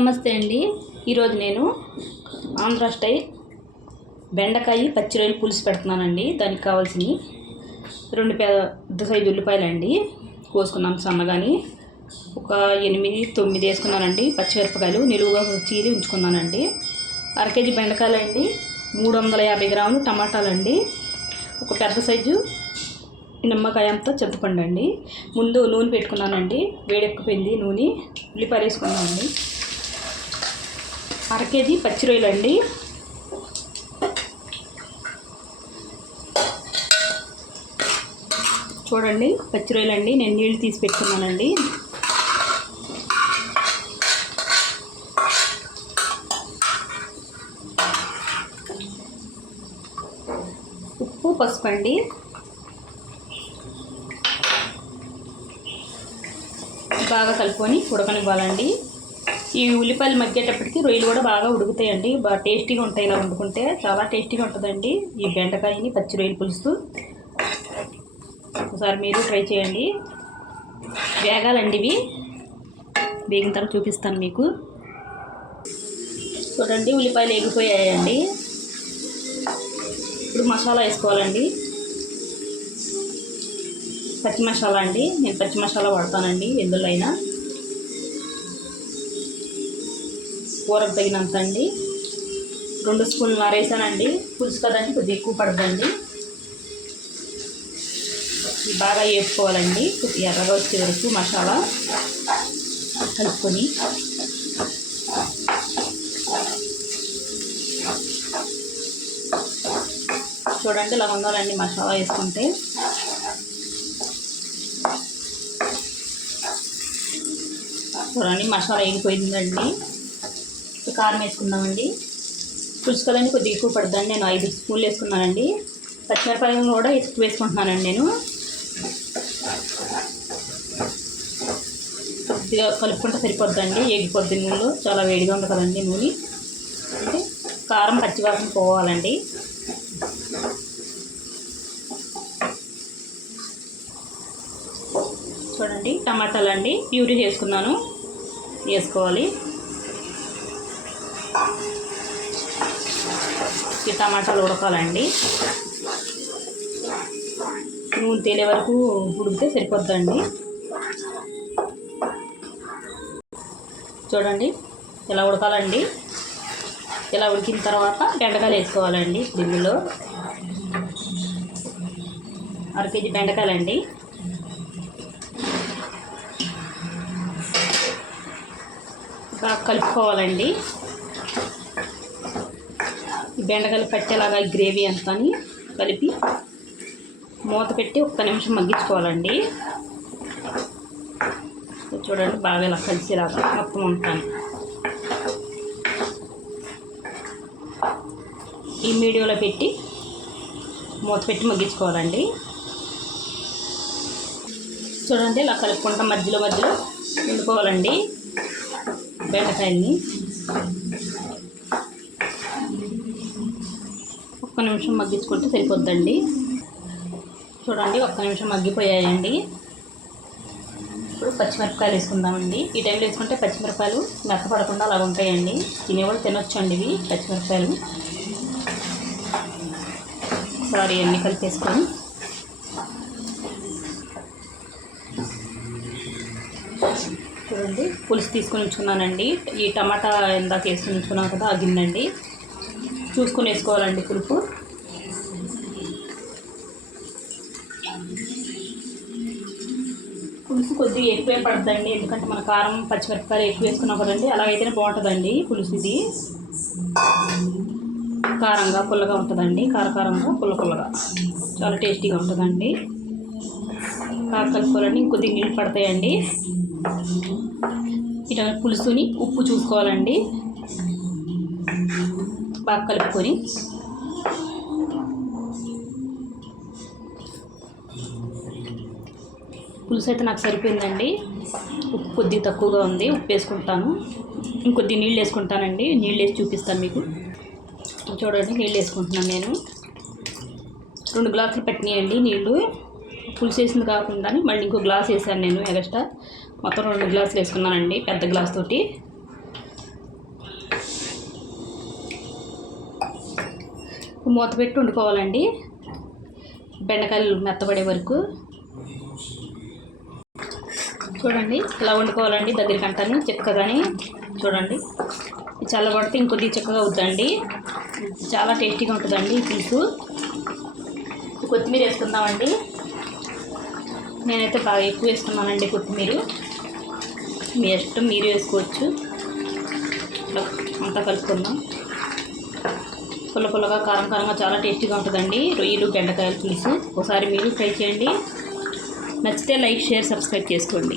నమస్తే అండి. ఈరోజు నేను ఆంధ్ర స్టైల్ బెండకాయ పచ్చి రొయ్యలు పులుసు పెడుతున్నానండి. దానికి కావాల్సినవి 2 పెద్ద సైజు ఉల్లిపాయలండి కోసుకున్నాను సన్నగాని. ఒక 8-9 వేసుకున్నానండి. పచ్చిమిరపకాయలు నిలువుగా చీలి ఉంచుకున్నానండి. 1/2 కేజీ బెండకాయలండి. 350 గ్రాములు టమాటాలండి. ఒక పెద్ద సైజు నిమ్మకాయ అంతా చింతపండు అండి. ముందు నూనె పెట్టుకున్నానండి. వేడెక్కిపోయింది నూనె. ఉల్లిపాయలు వేసుకున్నానండి. 1/2 కేజీ పచ్చి రొయ్యలండి. చూడండి పచ్చి రొయ్యలండి. నేను నీళ్ళు తీసి పెట్టుకున్నానండి. ఉప్పు పసుపు అండి. బాగా కలుపుకొని ఉడకనివ్వాలండి. ఈ ఉల్లిపాయలు మగ్గేటప్పటికి రొయ్యలు కూడా బాగా ఉడుకుతాయండి. బాగా టేస్టీగా ఉంటాయి. ఇలా వండుకుంటే చాలా టేస్టీగా ఉంటుందండి ఈ బెండకాయని పచ్చి రొయ్యలు పులుసు. ఒకసారి మీరు ట్రై చేయండి. వేగాలండి ఇవి. వేగిన తర్వాత చూపిస్తాను మీకు. చూడండి ఉల్లిపాయలు వేగిపోయాయండి. ఇప్పుడు మసాలా వేసుకోవాలండి. పచ్చి మసాలా అండి. నేను పచ్చి మసాలా వాడతానండి ఎందులో అయినా. కూరకు తగినంత అండి. 2 స్పూన్లు వేసానండి. పులుసు కదండి కొద్దిగా ఎక్కువ పడదండి. బాగా వేపుకోవాలండి. కొద్దిగా ఎర్రగా వచ్చే వరకు మసాలా కలుపుకొని చూడండి ఇలా ఉండాలండి మసాలా వేసుకుంటే. చూడండి మసాలా వేగిపోయిందండి. కారం వేసుకుందామండి. పులుసు కదండి కొద్దిగా ఎక్కువ పడుతుందండి. నేను 5 స్పూన్లు వేసుకున్నానండి. పచ్చిమిరపకాయలు కూడా ఎక్కువ వేసుకుంటున్నానండి నేను. కొద్దిగా కలుపుకుంటే సరిపోద్దండి. వేగిపోద్ది నూనెలో. చాలా వేడిగా ఉంది కదండి నూనె. అంటే కారం పచ్చివాసన పోవాలండి. చూడండి టమాటాలు అండి ప్యూరీ చేసుకున్నాను. వేసుకోవాలి. ఈ టమాటాలు ఉడకాలండి. నూనె తేలే వరకు ఉడికితే సరిపోద్దండి. చూడండి ఇలా ఉడకాలండి. ఇలా ఉడికిన తర్వాత బెండకాయలు వేసుకోవాలండి. ఇందులో 1/2 కేజీ బెండకాయలండి. బాగా కలుపుకోవాలండి. ఈ బెండకాయలు పట్టేలాగా ఈ గ్రేవీ అంతా కలిపి మూత పెట్టి 1 నిమిషం మగ్గించుకోవాలండి. చూడండి బాగా ఇలా కలిసేలాగా మొత్తం ఉంటాను. ఈ మీడియంలో పెట్టి మూత పెట్టి మగ్గించుకోవాలండి. చూడండి ఇలా కలుపుకుంటా మధ్యలో వండుకోవాలండి బెండకాయల్ని. 1 నిమిషం మగ్గించుకుంటే సరిపోద్దండి. చూడండి 1 నిమిషం మగ్గిపోయాయండి. ఇప్పుడు పచ్చిమిరపకాయలు వేసుకుందామండి. ఈ టైంలో వేసుకుంటే పచ్చిమిరపకాయలు మెత్తపడకుండా అలా ఉంటాయండి. తినేవాళ్ళు తినొచ్చండి ఇవి పచ్చిమిరపకాయలు. ఒకసారి అన్నీ కలిపేసుకొని చూడండి పులుసు తీసుకొని ఉంచుకున్నానండి. ఈ టమాటా ఇందాక వేసుకొని ఉంచుకున్నాను కదా ఆ గిన్నెండి. చూసుకొని వేసుకోవాలండి పులుపు. పులుసు కొద్దిగా ఎక్కువే పడుతుందండి. ఎందుకంటే మన కారం పచ్చిమిరపకాయలు ఎక్కువ వేసుకున్నాం కదండి. అలాగైతేనే బాగుంటుందండి పులుసు. ఇది కారంగా పుల్లగా ఉంటుందండి. కారంగా పుల్లగా చాలా టేస్టీగా ఉంటుందండి. బాగా కలుపుకోవాలండి. ఇంకొద్దిగా నీళ్ళు పడతాయండి. ఇట్లా పులుసుని ఉప్పు చూసుకోవాలండి. బాగా కలుపుకొని పులుసు అయితే నాకు సరిపోయిందండి. ఉప్పు కొద్దిగా తక్కువగా ఉంది. ఉప్పు వేసుకుంటాను. ఇంకొద్ది నీళ్ళు వేసుకుంటానండి. నీళ్ళు వేసి చూపిస్తాను మీకు. చూడండి నీళ్ళు వేసుకుంటున్నాను నేను. 2 గ్లాసులు పెట్టినాయండి నీళ్ళు. పులుసు వేసింది కాకుండా మళ్ళీ ఇంకో గ్లాస్ వేసాను నేను ఎక్స్ట్రా. మొత్తం 2 గ్లాసులు వేసుకున్నానండి పెద్ద గ్లాస్ తోటి. మూత పెట్టి వండుకోవాలండి బెండకాయలు మెత్తబడే వరకు. చూడండి ఇలా వండుకోవాలండి, దగ్గరికి అంటాను చిక్కగాని. చూడండి చల్లబడితే ఇంకొద్ది చిక్కగా అవుతుందండి, చాలా టేస్టీగా ఉంటుందండి ఈ పులుసు. కొత్తిమీర వేసుకుందామండి. నేనైతే బాగా ఎక్కువ వేసుకున్నానండి కొత్తిమీర, మీ ఇష్టం మీరు వేసుకోవచ్చు. అంతా కలుపుకుందాం. పుల్ల పుల్లగా కారం కారంగా చాలా టేస్టీగా ఉంటుందండి రొయ్యలు బెండకాయల పులుసు. ఒకసారి మీరు ట్రై చేయండి. నచ్చితే లైక్, షేర్, సబ్స్క్రైబ్ చేసుకోండి.